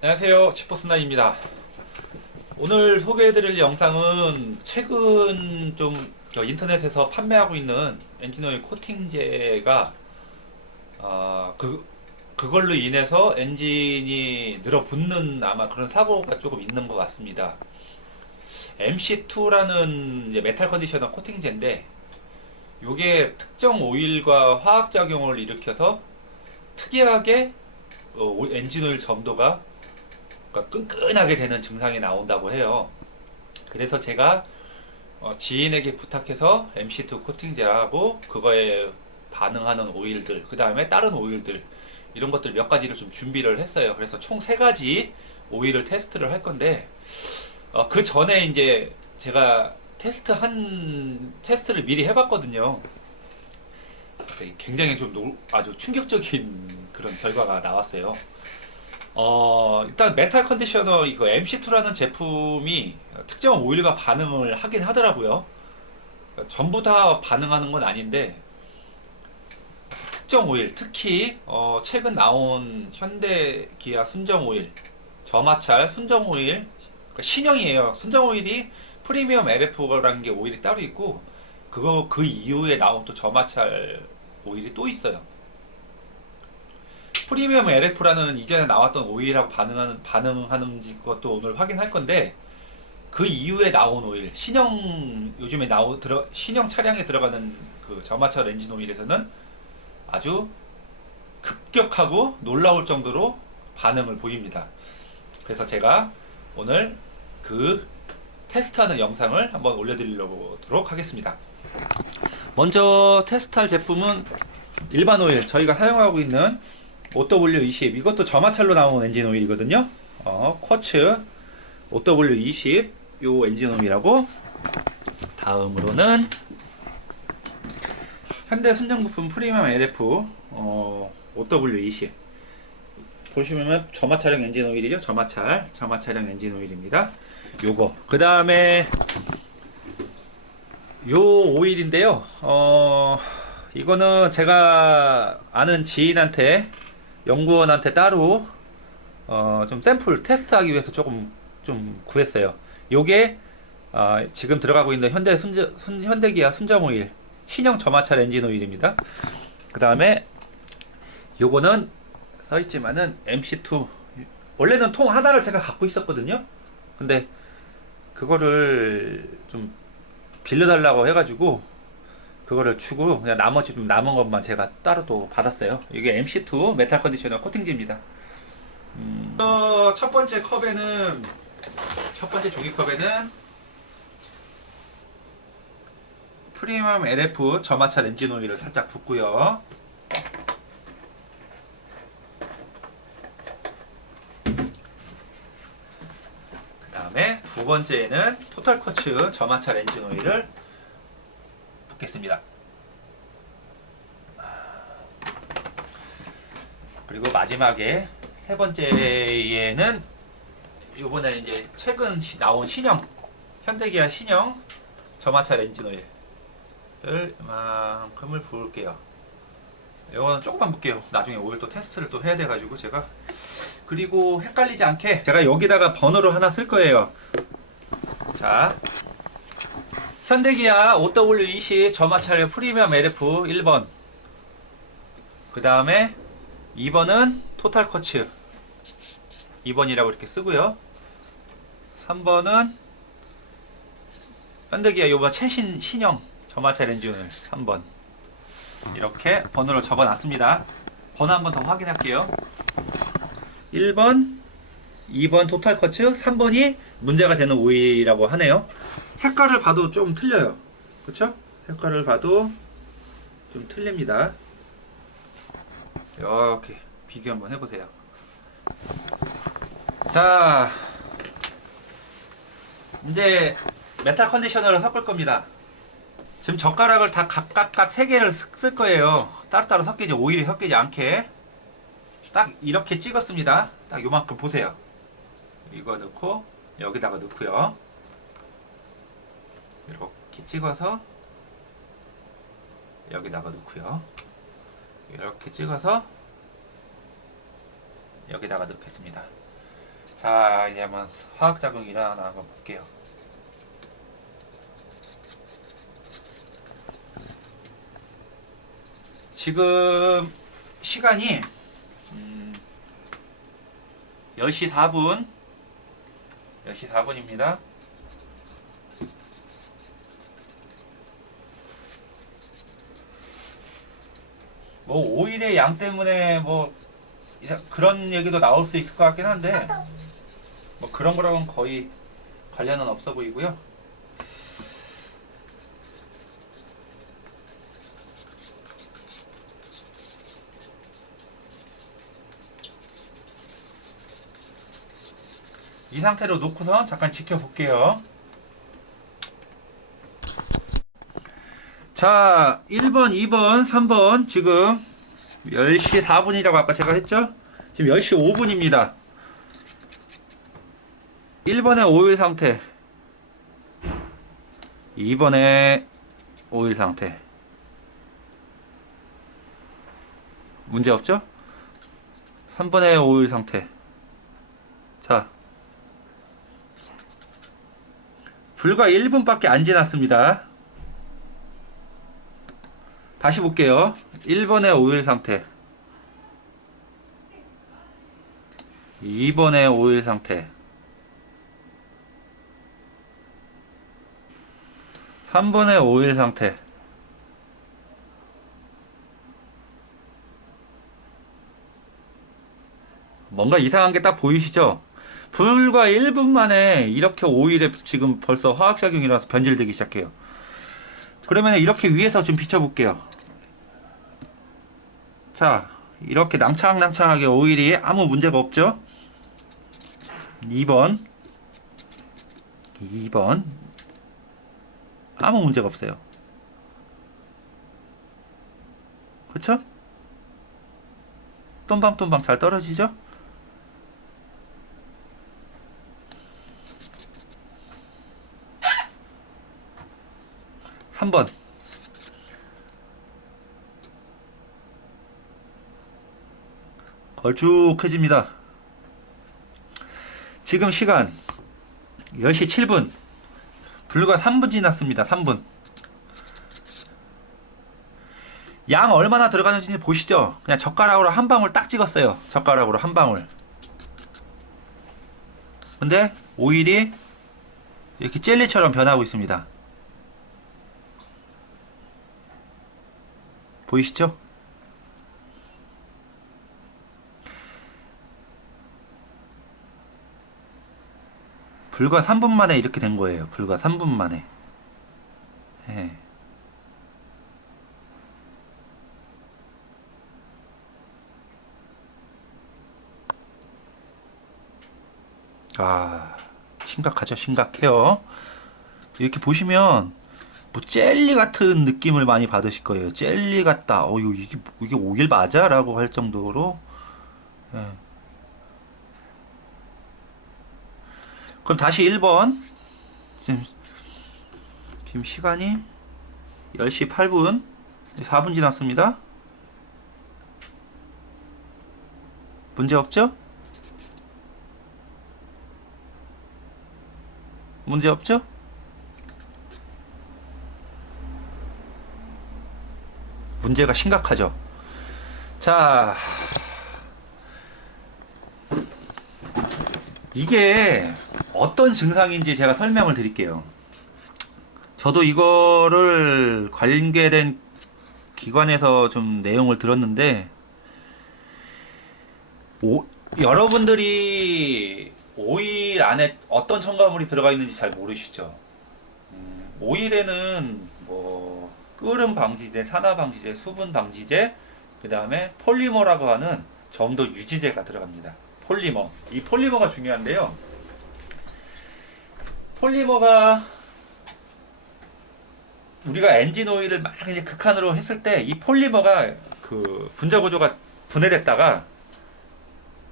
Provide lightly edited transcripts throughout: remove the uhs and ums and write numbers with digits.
안녕하세요, 치포스나입니다. 오늘 소개해드릴 영상은 최근 좀 인터넷에서 판매하고 있는 엔진오일 코팅제가 그걸로 인해서 엔진이 늘어붙는 아마 그런 사고가 조금 있는 것 같습니다. MC2라는 메탈 컨디셔너 코팅제인데 이게 특정 오일과 화학작용을 일으켜서 특이하게 엔진오일 점도가 그러니까 끈끈하게 되는 증상이 나온다고 해요. 그래서 제가 지인에게 부탁해서 MC2 코팅제하고 그거에 반응하는 오일들, 그 다음에 다른 오일들 이런 것들 몇 가지를 좀 준비를 했어요. 그래서 총 세 가지 오일을 테스트를 할 건데 그 전에 이제 제가 테스트를 미리 해봤거든요. 굉장히 좀 아주 충격적인 그런 결과가 나왔어요. 일단 메탈 컨디셔너 이거 MC2라는 제품이 특정 오일과 반응을 하긴 하더라고요. 그러니까 전부 다 반응하는 건 아닌데 특정 오일, 특히 최근 나온 현대 기아 순정 오일, 저마찰 순정 오일, 그러니까 신형이에요. 순정 오일이 프리미엄 LF라는 게 오일이 따로 있고 그 이후에 나온 또 저마찰 오일이 또 있어요. 프리미엄 LF라는 이전에 나왔던 오일하고 반응하는 것도 오늘 확인할 건데 그 이후에 나온 오일 요즘에 신형 차량에 들어가는 그 저마찰 엔진 오일에서는 아주 급격하고 놀라울 정도로 반응을 보입니다. 그래서 제가 오늘 그 테스트하는 영상을 한번 올려드리도록 하겠습니다. 먼저 테스트할 제품은 일반 오일, 저희가 사용하고 있는 OW20, 이것도 저마찰로 나온 엔진 오일이거든요. 쿼츠 OW20 요 엔진 오일하고, 다음으로는 현대 순정부품 프리미엄 LF OW20 보시면 저마찰형 엔진 오일이죠. 저마찰형 엔진 오일입니다. 요거 그 다음에 요 오일인데요. 이거는 제가 아는 지인한테, 연구원한테 따로 좀 샘플 테스트하기 위해서 조금 좀 구했어요. 요게 지금 들어가고 있는 현대기아 순정오일 신형 저마찰 엔진 오일입니다. 그 다음에 요거는 써있지만은 MC2, 원래는 통 하나를 제가 갖고 있었거든요. 근데 그거를 좀 빌려달라고 해가지고 그거를 주고 그냥 나머지 좀 남은 것만 제가 따로 또 받았어요. 이게 MC2 메탈 컨디셔너 코팅지입니다. 첫 번째 종이컵에는 프리미엄 LF 저마찰 엔진 오일을 살짝 붓고요. 그 다음에 두 번째에는 토탈 쿼츠 저마찰 엔진 오일을 붓겠습니다. 그리고 마지막에 세 번째에는 요번에 이제 최근 나온 현대기아 신형 저마찰 엔진 오일을 이만큼을 부을게요. 이거는 조금만 볼게요. 나중에 오일 또 테스트를 또 해야 돼가지고 제가. 그리고 헷갈리지 않게 제가 여기다가 번호를 하나 쓸 거예요. 자, 현대기아 OW20 저마찰 프리미엄 LF 1번, 그 다음에 2번은 토탈 쿼츠 2번이라고 이렇게 쓰고요. 3번은 현대기아 요번 최신 신형 저마찰 엔진 오일 3번, 이렇게 번호를 적어 놨습니다. 번호 한번 더 확인할게요. 1번, 2번 토탈 쿼츠, 3번이 문제가 되는 오일이라고 하네요. 색깔을 봐도 좀 틀려요. 그쵸? 색깔을 봐도 좀 틀립니다. 이렇게 비교 한번 해보세요. 자, 이제 메탈 컨디셔너를 섞을 겁니다. 지금 젓가락을 다 각각 3개를 쓸 거예요. 따로따로 오일이 섞이지 않게. 딱 이렇게 찍었습니다. 딱 요만큼 보세요. 이거 넣고 여기다가 넣고요. 이렇게 찍어서 여기다가 넣고요. 이렇게 찍어서 여기다가 넣겠습니다. 자, 이제 한번 화학작용 일어나나 한번 볼게요. 지금 시간이 10시 4분 10시 4분입니다. 뭐 오일의 양 때문에 뭐 그런 얘기도 나올 수 있을 것 같긴 한데 뭐 그런 거랑은 거의 관련은 없어 보이고요. 이 상태로 놓고서 잠깐 지켜볼게요. 자, 1번, 2번, 3번 지금 10시 4분이라고 아까 제가 했죠? 지금 10시 5분입니다. 1번의 오일 상태, 2번의 오일 상태 문제 없죠? 3번의 오일 상태. 자, 불과 1분밖에 안 지났습니다. 다시 볼게요. 1번의 오일 상태, 2번의 오일 상태, 3번의 오일 상태. 뭔가 이상한 게 딱 보이시죠? 불과 1분 만에 이렇게 오일에 지금 벌써 화학작용이 일어나서 변질되기 시작해요. 그러면 이렇게 위에서 좀 비춰볼게요. 자, 이렇게 낭창낭창하게 오일이 아무 문제가 없죠? 2번 아무 문제가 없어요. 그쵸? 똠방똠방 잘 떨어지죠? 3번 걸쭉해집니다. 지금 시간 10시 7분 불과 3분 지났습니다. 3분. 양 얼마나 들어가는지 보시죠. 그냥 젓가락으로 한 방울 딱 찍었어요. 젓가락으로 한 방울. 근데 오일이 이렇게 젤리처럼 변하고 있습니다. 보이시죠? 불과 3분 만에 이렇게 된 거예요. 불과 3분 만에. 예. 아, 심각하죠? 심각해요. 이렇게 보시면 뭐 젤리 같은 느낌을 많이 받으실 거예요. 젤리 같다. 이게 오일 맞아? 라고 할 정도로. 예. 그럼 다시 1번. 지금 시간이 10시 8분. 4분 지났습니다. 문제 없죠? 문제 없죠? 문제가 심각하죠. 자, 이게 어떤 증상인지 제가 설명을 드릴게요. 저도 이거를 관계된 기관에서 좀 내용을 들었는데, 여러분들이 오일 안에 어떤 첨가물이 들어가 있는지 잘 모르시죠? 오일에는 뭐 끓음 방지제, 산화 방지제, 수분 방지제, 그 다음에 폴리머라고 하는 점도 유지제가 들어갑니다. 폴리머. 이 폴리머가 중요한데요. 폴리머가 우리가 엔진 오일을 막 이제 극한으로 했을 때 이 폴리머가 그 분자 구조가 분해됐다가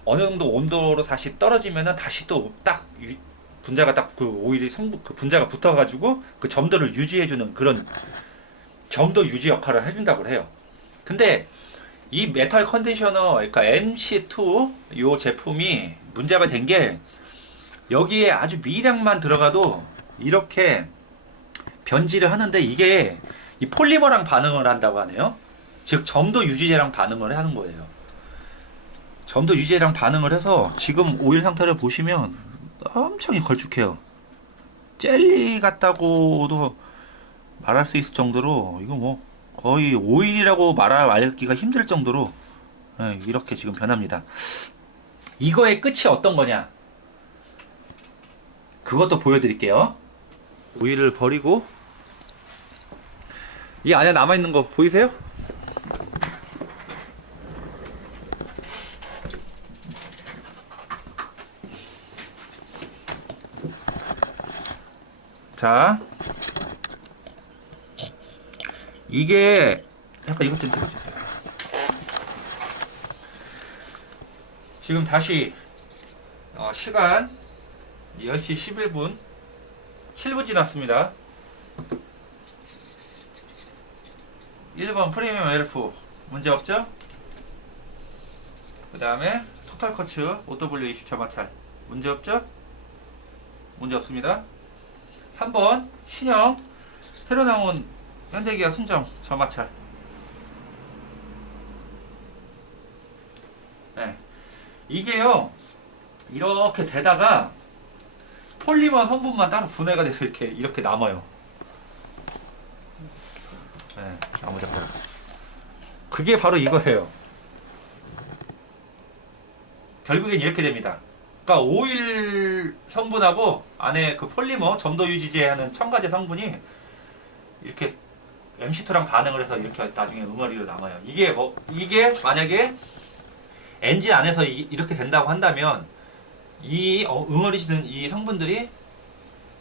어느 정도 온도로 다시 떨어지면은 다시 또 딱 분자가 딱 그 오일이 그 분자가 붙어가지고 그 점도를 유지해주는 그런 점도 유지 역할을 해준다고 해요. 근데 이 메탈 컨디셔너, 그러니까 MC2 이 제품이 문제가 된 게 여기에 아주 미량만 들어가도 이렇게 변질을 하는데 이게 이 폴리머랑 반응을 한다고 하네요. 즉 점도 유지제랑 반응을 하는 거예요. 점도 유지제랑 반응을 해서 지금 오일 상태를 보시면 엄청 걸쭉해요. 젤리 같다고도 말할 수 있을 정도로 이거 뭐 거의 오일이라고 말하기가 힘들 정도로 이렇게 지금 변합니다. 이거의 끝이 어떤 거냐? 그것도 보여드릴게요. 오일을 버리고 이 안에 남아있는 거 보이세요? 자, 이게 잠깐 이것 좀 찍어주세요. 지금 다시 시간 10시 11분 7분 지났습니다. 1번 프리미엄 LF 문제 없죠? 그 다음에 토탈 커츠 OW20 점화찰 문제 없죠? 문제 없습니다. 3번 신형 새로 나온 현대기아 순정 점화찰. 네. 이게요 이렇게 되다가 폴리머 성분만 따로 분해가 돼서 이렇게 남아요. 네, 나무젓가락. 그게 바로 이거예요. 결국엔 이렇게 됩니다. 그러니까 오일 성분하고 안에 그 폴리머 점도 유지제 하는 첨가제 성분이 이렇게 MC2랑 반응을 해서 이렇게 나중에 응어리로 남아요. 이게 만약에 엔진 안에서 이렇게 된다고 한다면 이 응어리지는 이 성분들이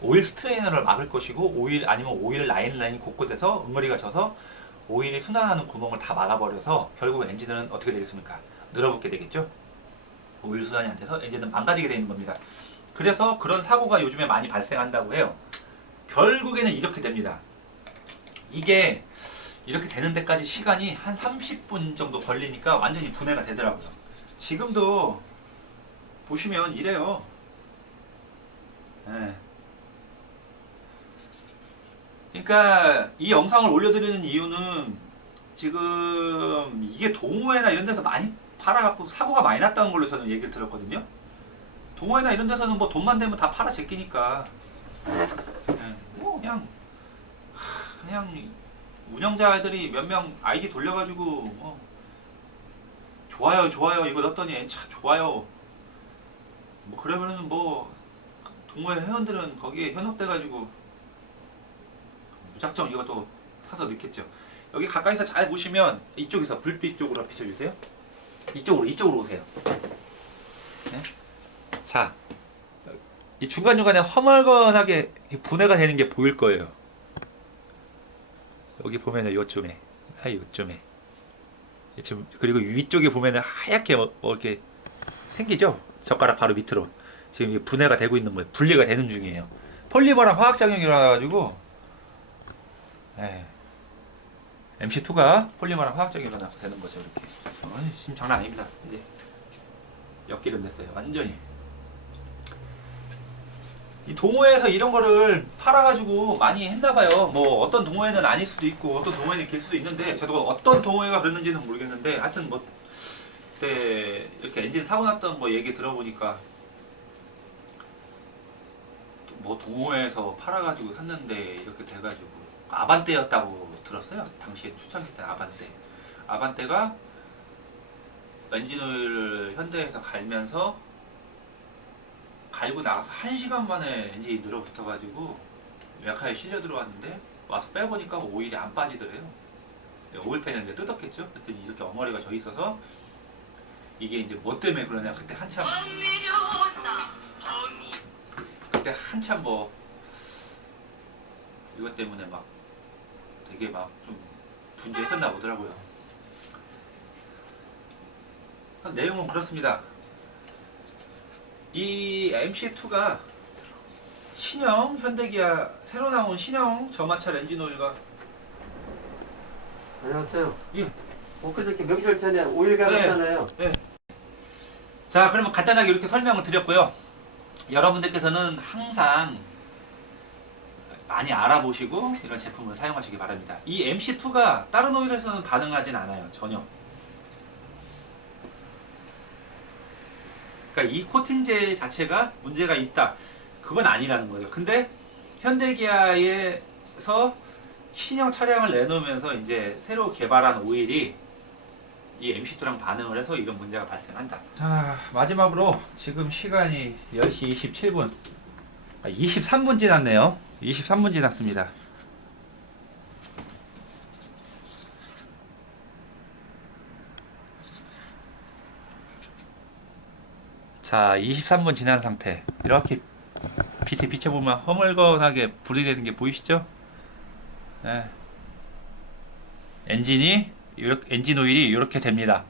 오일 스트레이너를 막을 것이고 오일 아니면 오일 라인이 곳곳에서 응어리가 져서 오일이 순환하는 구멍을 다 막아버려서 결국 엔진은 어떻게 되겠습니까? 늘어붙게 되겠죠? 오일 순환이 안 돼서 엔진은 망가지게 되는 겁니다. 그래서 그런 사고가 요즘에 많이 발생한다고 해요. 결국에는 이렇게 됩니다. 이게 이렇게 되는 데까지 시간이 한 30분 정도 걸리니까 완전히 분해가 되더라고요. 지금도 보시면 이래요. 네. 그러니까 이 영상을 올려드리는 이유는 지금 이게 동호회나 이런 데서 많이 팔아갖고 사고가 많이 났다는 걸로 저는 얘기를 들었거든요. 동호회나 이런 데서는 뭐 돈만 되면 다 팔아 제끼니까 뭐 그냥 운영자들이 몇 명 아이디 돌려가지고 좋아요 이거 넣었더니 참 좋아요 뭐 그러면은 뭐 동호회 회원들은 거기에 현혹돼가지고 무작정 이것도 사서 넣겠죠. 여기 가까이서 잘 보시면 이쪽에서 불빛 쪽으로 비춰주세요. 이쪽으로 오세요. 네? 자, 이 중간중간에 허멀건하게 분해가 되는 게 보일 거예요. 여기 보면은 요쯤에, 요쯤에. 그리고 위쪽에 보면은 하얗게 뭐 이렇게 생기죠? 젓가락 바로 밑으로. 지금 분해가 되고 있는 거예요. 분리가 되는 중이에요. 폴리머랑 화학작용이 일어나가지고, MC2가 폴리머랑 화학작용이 일어나서 되는 거죠. 이렇게. 지금 장난 아닙니다. 이제 엿기름 됐어요. 완전히. 이 동호회에서 이런 거를 팔아가지고 많이 했나봐요. 뭐 어떤 동호회는 아닐 수도 있고 어떤 동호회는 길 수도 있는데 저도 어떤 동호회가 그랬는지는 모르겠는데 하여튼 뭐 그때 이렇게 엔진 사고 났던 거 얘기 들어보니까 뭐 동호회에서 팔아가지고 샀는데 이렇게 돼가지고 아반떼였다고 들었어요. 당시에 초창기 때 아반떼가 엔진오일을 현대에서 갈고 나가서 1시간 만에 엔진이 늘어붙어가지고 메카에 실려 들어왔는데 와서 빼보니까 오일이 안 빠지더래요. 오일팬을 이제 뜯었겠죠. 그랬더니 이렇게 엉어리가 져 있어서 이게 이제 뭐 때문에 그러냐. 그때 한참 뭐 이것 때문에 막 되게 막 좀 분주했었나 보더라고요. 내용은 그렇습니다. 이 MC2가 신형 현대기아 새로 나온 신형 저마찰 엔진오일과 안녕하세요. 예. 엊그저께 명절 전에 오일 갈았잖아요. 네. 자, 그러면 간단하게 이렇게 설명을 드렸고요. 여러분들께서는 항상 많이 알아보시고 이런 제품을 사용하시기 바랍니다. 이 MC2가 다른 오일에서는 반응하진 않아요. 전혀. 그러니까 이 코팅제 자체가 문제가 있다. 그건 아니라는 거죠. 근데 현대기아에서 신형 차량을 내놓으면서 이제 새로 개발한 오일이 이 MC2랑 반응을 해서 이런 문제가 발생한다. 자, 마지막으로 지금 시간이 10시 27분. 23분 지났네요. 23분 지났습니다. 자, 23분 지난 상태. 이렇게 빛에 비춰보면 허물건하게 불이 되는 게 보이시죠? 네. 엔진 오일이 이렇게 됩니다.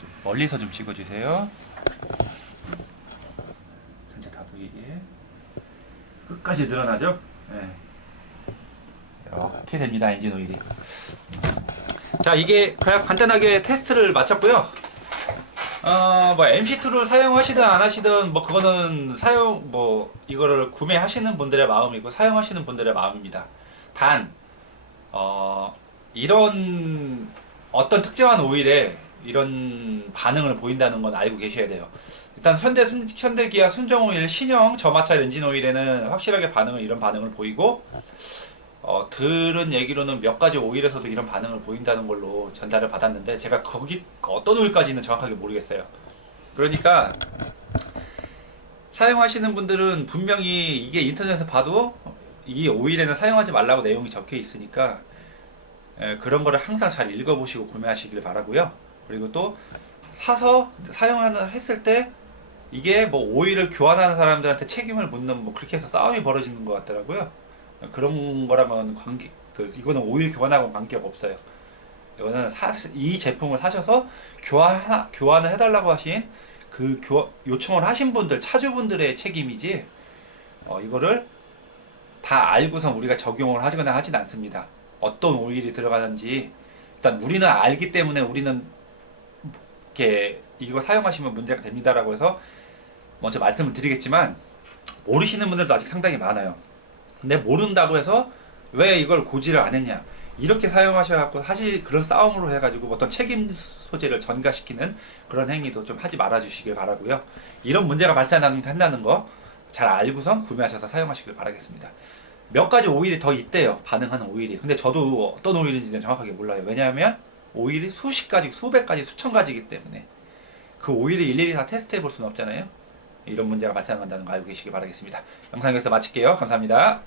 좀 멀리서 좀 찍어주세요. 전체 다 보이게. 끝까지 늘어나죠? 네. 이렇게 됩니다. 엔진 오일이. 자, 이게 그냥 간단하게 테스트를 마쳤고요. 뭐 MC2를 사용하시든 안 하시든 뭐 그거는 이거를 구매하시는 분들의 마음이고 사용하시는 분들의 마음입니다. 단 이런 어떤 특정한 오일에 이런 반응을 보인다는 건 알고 계셔야 돼요. 일단 현대기아 순정오일 신형 저마찰 엔진 오일에는 확실하게 이런 반응을 보이고, 들은 얘기로는 몇 가지 오일에서도 이런 반응을 보인다는 걸로 전달을 받았는데 제가 거기 어떤 오일까지는 정확하게 모르겠어요. 그러니까 사용하시는 분들은 분명히 이게 인터넷에서 봐도 이 오일에는 사용하지 말라고 내용이 적혀 있으니까 그런 거를 항상 잘 읽어보시고 구매하시길 바라고요. 그리고 또 사서 했을 때 이게 뭐 오일을 교환하는 사람들한테 책임을 묻는 뭐 그렇게 해서 싸움이 벌어지는 것 같더라고요. 그런 거라면 이거는 오일 교환하고 관계가 없어요. 이거는 이 제품을 사셔서 교환을 해달라고 하신 요청을 하신 분들, 차주분들의 책임이지, 이거를 다 알고선 우리가 적용을 하거나 하진 않습니다. 어떤 오일이 들어가는지 일단 우리는 알기 때문에 우리는 이렇게 이거 사용하시면 문제가 됩니다라고 해서 먼저 말씀을 드리겠지만, 모르시는 분들도 아직 상당히 많아요. 근데 모른다고 해서 왜 이걸 고지를 안 했냐, 이렇게 사용하셔갖고 그런 싸움으로 해가지고 어떤 책임 소재를 전가시키는 그런 행위도 좀 하지 말아 주시길 바라고요. 이런 문제가 발생한다는 거 잘 알고선 구매하셔서 사용하시길 바라겠습니다. 몇 가지 오일이 더 있대요, 반응하는 오일이. 근데 저도 어떤 오일인지는 정확하게 몰라요. 왜냐하면 오일이 수십 가지, 수백 가지, 수천 가지이기 때문에 그 오일을 일일이 다 테스트해 볼 수는 없잖아요. 이런 문제가 발생한다는 거 알고 계시길 바라겠습니다. 영상 여기서 마칠게요. 감사합니다.